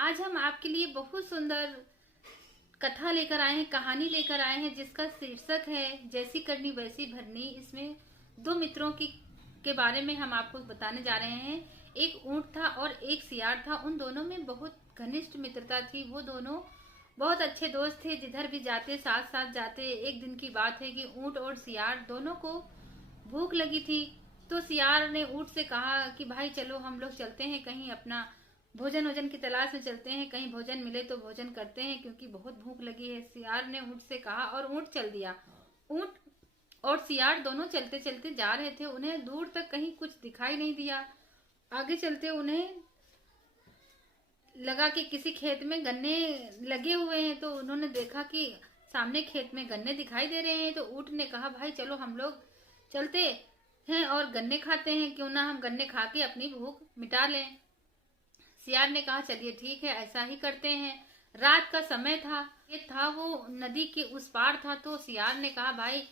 आज हम आपके लिए बहुत सुंदर कथा लेकर आए हैं, कहानी लेकर आए हैं, जिसका शीर्षक है जैसी करनी वैसी भरनी। इसमें दो मित्रों की के बारे में हम आपको बताने जा रहे हैं। एक ऊंट था और एक सियार था। उन दोनों में बहुत घनिष्ठ मित्रता थी। वो दोनों बहुत अच्छे दोस्त थे, जिधर भी जाते साथ साथ जाते। एक दिन की बात है कि ऊंट और सियार दोनों को भूख लगी थी। तो सियार ने ऊंट से कहा कि भाई चलो हम लोग चलते हैं, कहीं अपना भोजन वोजन की तलाश में चलते हैं, कहीं भोजन मिले तो भोजन करते हैं, क्योंकि बहुत भूख लगी है। सियार ने ऊंट से कहा और ऊंट चल दिया। ऊंट और सियार दोनों चलते चलते जा रहे थे। उन्हें दूर तक कहीं कुछ दिखाई नहीं दिया। आगे चलते उन्हें लगा कि किसी खेत में गन्ने लगे हुए हैं। तो उन्होंने देखा कि सामने खेत में गन्ने दिखाई दे रहे हैं। तो ऊंट ने कहा भाई चलो हम लोग चलते हैं और गन्ने खाते हैं, क्यों ना हम गन्ने खा के अपनी भूख मिटा लें। सियार ने कहा चलिए ठीक है, ऐसा ही करते हैं। रात का समय था। ये था वो नदी के उस पार था। तो सियार ने कहा भाई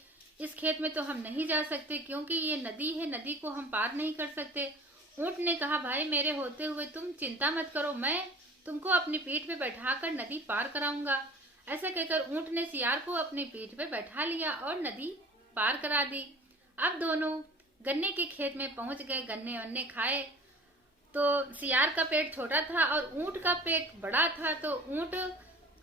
इस खेत में तो हम नहीं जा सकते, क्योंकि ये नदी है, नदी को हम पार नहीं कर सकते। ऊंट ने कहा भाई मेरे होते हुए तुम चिंता मत करो, मैं तुमको अपनी पीठ पे बैठाकर नदी पार कराऊंगा। ऐसा कहकर ऊंट ने सियार को अपनी पीठ पे बैठा लिया और नदी पार करा दी। अब दोनों गन्ने के खेत में पहुंच गए, गन्ने वन्ने खाए। तो सियार का पेट छोटा था और ऊंट का पेट बड़ा था। तो ऊंट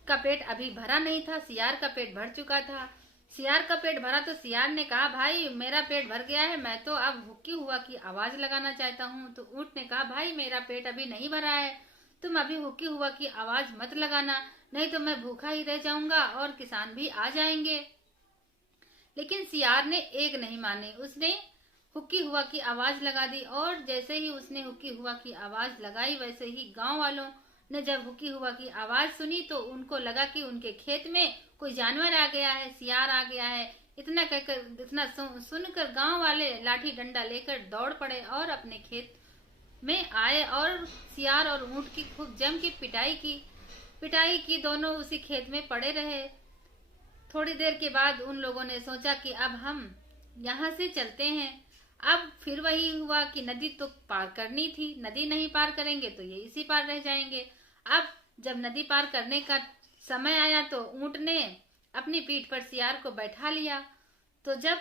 का पेट अभी भरा नहीं था, सियार का पेट भर चुका था। सियार का पेट भरा तो सियार ने कहा भाई मेरा पेट भर गया है, मैं तो अब हुक्की हुआ की आवाज लगाना चाहता हूँ। तो ऊंट ने कहा भाई मेरा पेट अभी नहीं भरा है, तुम अभी हुक्की हुआ की आवाज मत लगाना, नहीं तो मैं भूखा ही रह जाऊंगा और किसान भी आ जाएंगे। लेकिन सियार ने एक नहीं मानी। उसने हुक्की हुआ की आवाज लगा दी और जैसे ही उसने हुक्की हुआ की आवाज लगाई, वैसे ही गांव वालों ने जब हुक्की हुआ की आवाज सुनी तो उनको लगा कि उनके खेत में कोई जानवर आ गया है, सियार आ गया है। इतना सुनकर गांव वाले लाठी डंडा लेकर दौड़ पड़े और अपने खेत में आए और सियार और ऊंट की खूब जम की पिटाई की। दोनों उसी खेत में पड़े रहे। थोड़ी देर के बाद उन लोगों ने सोचा कि अब हम यहाँ से चलते हैं। अब फिर वही हुआ कि नदी तो पार करनी थी, नदी नहीं पार करेंगे तो ये इसी पार रह जाएंगे। अब जब नदी पार करने का समय आया तो ऊंट ने अपनी पीठ पर सियार को बैठा लिया। तो जब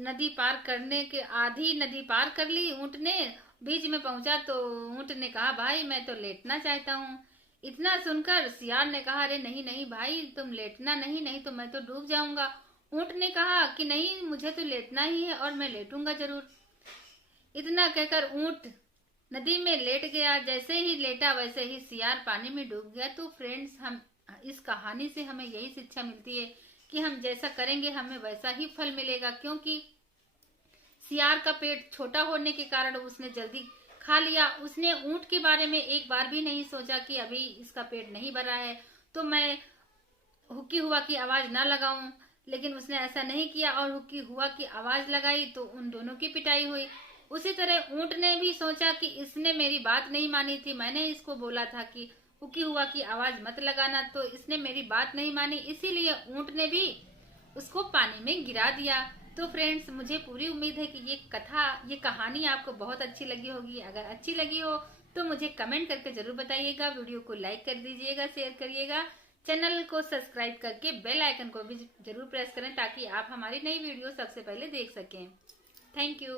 नदी पार करने के आधी नदी पार कर ली, ऊंट ने बीच में पहुंचा तो ऊंट ने कहा भाई मैं तो लेटना चाहता हूँ। इतना सुनकर सियार ने कहा अरे नहीं नहीं भाई तुम लेटना नहीं, नहीं तो मैं तो डूब जाऊंगा। ऊंट ने कहा कि नहीं मुझे तो लेटना ही है और मैं लेटूंगा जरूर। इतना कहकर ऊंट नदी में लेट गया। जैसे ही लेटा वैसे ही सियार पानी में डूब गया। तो फ्रेंड्स, हम इस कहानी से हमें यही शिक्षा मिलती है कि हम जैसा करेंगे हमें वैसा ही फल मिलेगा। क्योंकि सियार का पेट छोटा होने के कारण उसने जल्दी खा लिया। उसने ऊंट के बारे में एक बार भी नहीं सोचा कि अभी इसका पेट नहीं भरा है तो मैं हुक्की हुआ की आवाज ना लगाऊं। लेकिन उसने ऐसा नहीं किया और हुक्की हुआ की आवाज लगाई तो उन दोनों की पिटाई हुई। उसी तरह ऊंट ने भी सोचा कि इसने मेरी बात नहीं मानी थी, मैंने इसको बोला था कि हुक्की हुआ की आवाज मत लगाना, तो इसने मेरी बात नहीं मानी, इसीलिए ऊंट ने भी उसको पानी में गिरा दिया। तो फ्रेंड्स, मुझे पूरी उम्मीद है कि ये कहानी आपको बहुत अच्छी लगी होगी। अगर अच्छी लगी हो तो मुझे कमेंट करके जरूर बताइएगा। वीडियो को लाइक कर दीजिएगा, शेयर करिएगा, चैनल को सब्सक्राइब करके बेल आइकन को भी जरूर प्रेस करें ताकि आप हमारी नई वीडियो सबसे पहले देख सकें। Thank you.